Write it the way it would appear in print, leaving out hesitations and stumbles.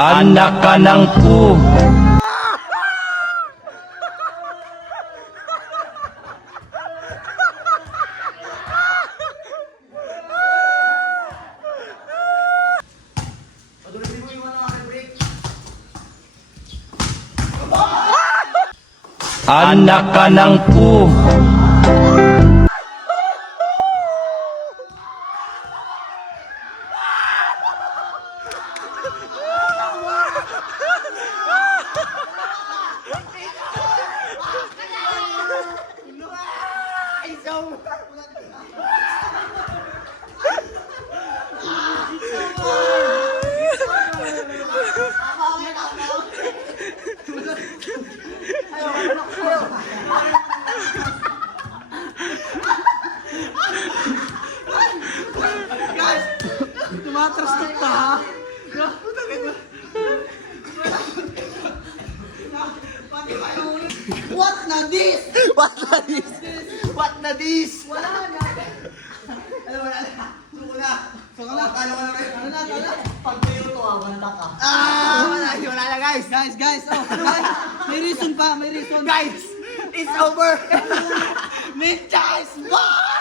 Anak ka ng pu. Anak ka ng pu. Guys, tumatras na pa ha. What na this? What na this? What na this? Wala na. Ano wala na? Suko na. Suko na. Kala ko na rin. Ano na? Pag kayo to, wala ka. Wala na guys. Guys. Oh, may reason pa. May reason. Guys, it's over. Ninja is back!